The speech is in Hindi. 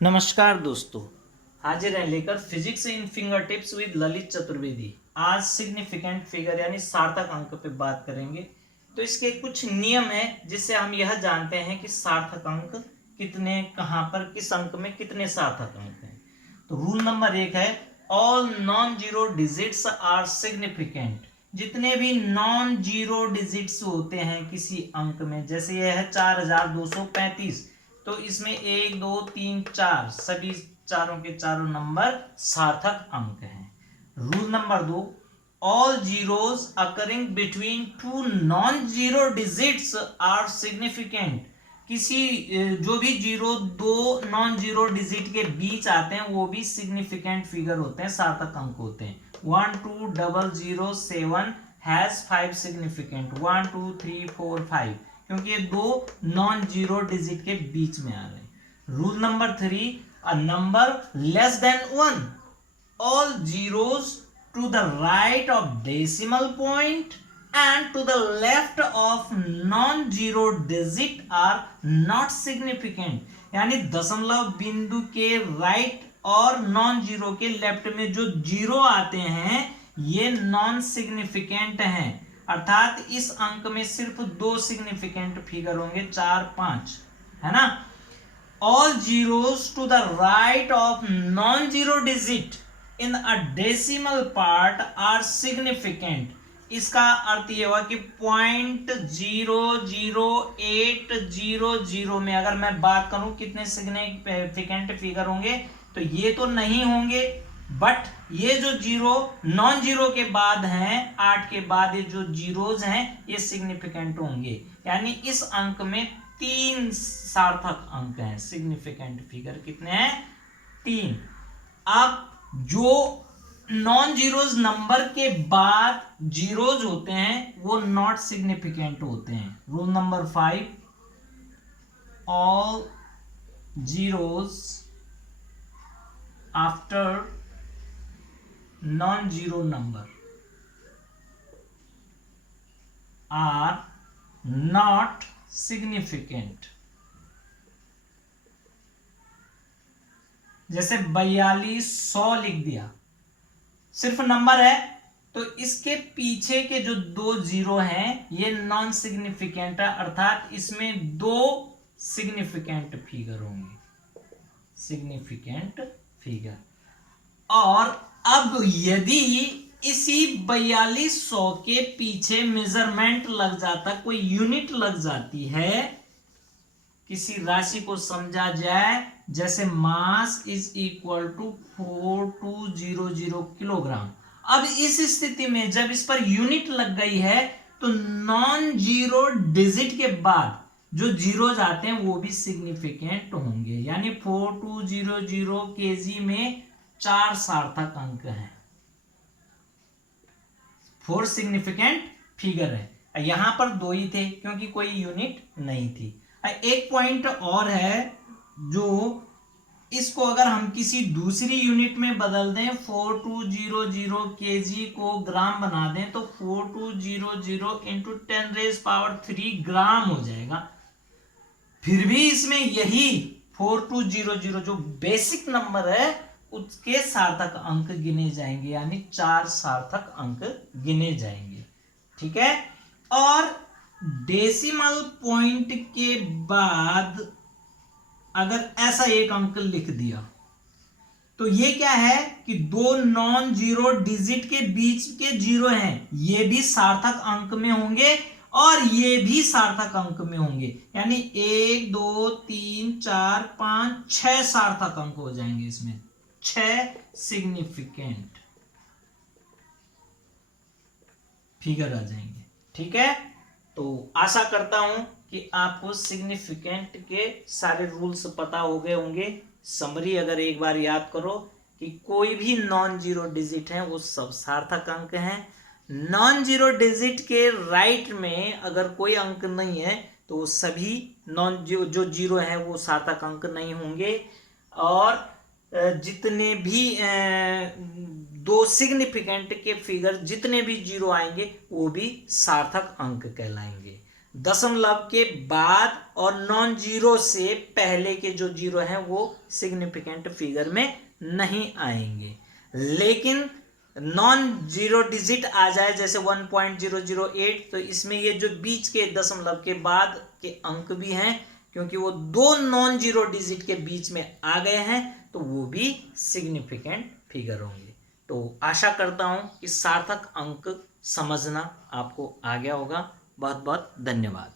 नमस्कार दोस्तों, हाजिर हैं लेकर physics in finger tips with Lalit Chaturvedi. आज सिग्निफिकेंट फिगर यानी सार्थक अंक पे बात करेंगे। तो इसके कुछ नियम हैं जिससे हम यह जानते हैं कि सार्थक अंक कितने, कहां पर, किस अंक में कितने सार्थक अंक हैं। तो रूल नंबर 1 है all non zero digits are significant. जितने भी नॉन जीरो डिजिट्स होते हैं किसी अंक में, जैसे यह है 4235, तो इसमें 1 2 3 4 सभी चारों के चारों नंबर सार्थक अंक हैं। Rule number 2 all zeros occurring between two non zero digits are significant. किसी जो भी जीरो दो नॉन जीरो डिजिट के बीच आते हैं वो भी सिग्निफिकेंट फिगर होते हैं, सार्थक अंक होते हैं। 12007 हैज 5 सिग्निफिकेंट, 1 2 3 4 5, क्योंकि ये दो नॉन जीरो डिजिट के बीच में आ रहे हैं। Rule number 3 a number less than 1 all zeros to the right of decimal point and to the left of non-zero digit are not significant। यानी दशमलव बिंदु के राइट और नॉन जीरो के लेफ्ट में जो जीरो आते हैं ये नॉन सिग्निफिकेंट हैं, अर्थात इस अंक में सिर्फ दो सिग्निफिकेंट फिगर होंगे, 4 5, है ना। all zeros to the right of non-zero digit in a decimal part are significant। इसका अर्थ ये हुआ कि 0.00800 में अगर मैं बात करूं कितने सिग्निफिकेंट फिगर होंगे, तो ये तो नहीं होंगे, बट ये जो जीरो नॉन जीरो के बाद हैं, 8 के बाद ये जो जीरोज हैं ये सिग्निफिकेंट होंगे। यानी इस अंक में 3 सार्थक अंक हैं। सिग्निफिकेंट फिगर कितने हैं? 3। अब जो नॉन जीरोज नंबर के बाद जीरोज होते हैं वो नॉट सिग्निफिकेंट होते हैं। Rule number 5 all zeros after non zero number are not significant. जैसे 4200 लिख दिया, सिर्फ नंबर है, तो इसके पीछे के जो दो जीरो हैं ये नॉन सिग्निफिकेंट है, अर्थात इसमें दो सिग्निफिकेंट फिगर होंगे, सिग्निफिकेंट फिगर। और अब यदि इसी 4200 के पीछे मेजरमेंट लग जाता, कोई यूनिट लग जाती है, किसी राशि को समझा जाए, जैसे mass is equal to 4200 kilogram. अब इस स्थिति में जब इस पर यूनिट लग गई है तो नॉन जीरो डिजिट के बाद जो जीरोज आते हैं वो भी सिग्निफिकेंट होंगे। यानी 4200 केजी में 4 सार्थक अंक हैं, 4 सिग्निफिकेंट फिगर है। यहां पर 2 ही थे क्योंकि कोई यूनिट नहीं थी। एक पॉइंट और है, जो इसको अगर हम किसी दूसरी यूनिट में बदल दें, 4200 केजी को ग्राम बना दें, तो 4200 इंटू 10⁻³ ग्राम हो जाएगा। फिर भी इसमें यही 4200 जो बेसिक नंबर है उसके सार्थक अंक गिने जाएंगे, यानी 4 सार्थक अंक गिने जाएंगे। ठीक है। और डेसिमल पॉइंट के बाद अगर ऐसा एक अंक लिख दिया तो ये क्या है कि दो नॉन जीरो डिजिट के बीच के जीरो हैं, ये भी सार्थक अंक में होंगे और ये भी सार्थक अंक में होंगे। यानी 1 2 3 4 5 6 सार्थक अंक हो जाएंगे, इसमें 6 सिग्निफिकेंट फिगर आ जाएंगे। ठीक है। तो आशा करता हूं कि आपको सिग्निफिकेंट के सारे रूल्स पता हो गए होंगे। समरी अगर एक बार याद करो कि कोई भी नॉन जीरो डिजिट है वो सब सार्थक अंक हैं। नॉन जीरो डिजिट के राइट में अगर कोई अंक नहीं है तो वो सभी नॉन जो जीरो है वो सार्थक अंक नहीं होंगे। और जितने भी दो सिग्निफिकेंट के फिगर जितने भी जीरो आएंगे वो भी सार्थक अंक कहलाएंगे। दशमलव के बाद और नॉन जीरो से पहले के जो जीरो हैं वो सिग्निफिकेंट फिगर में नहीं आएंगे। लेकिन नॉन जीरो डिजिट आ जाए जैसे 1.008 तो इसमें ये जो बीच के दशमलव के बाद के अंक भी हैं, क्योंकि वो दो नॉन जीरो डिजिट के बीच में आ गए हैं तो वो भी सिग्निफिकेंट फिगर होंगे। तो आशा करता हूं कि सार्थक अंक समझना आपको आ गया होगा। बहुत बहुत धन्यवाद।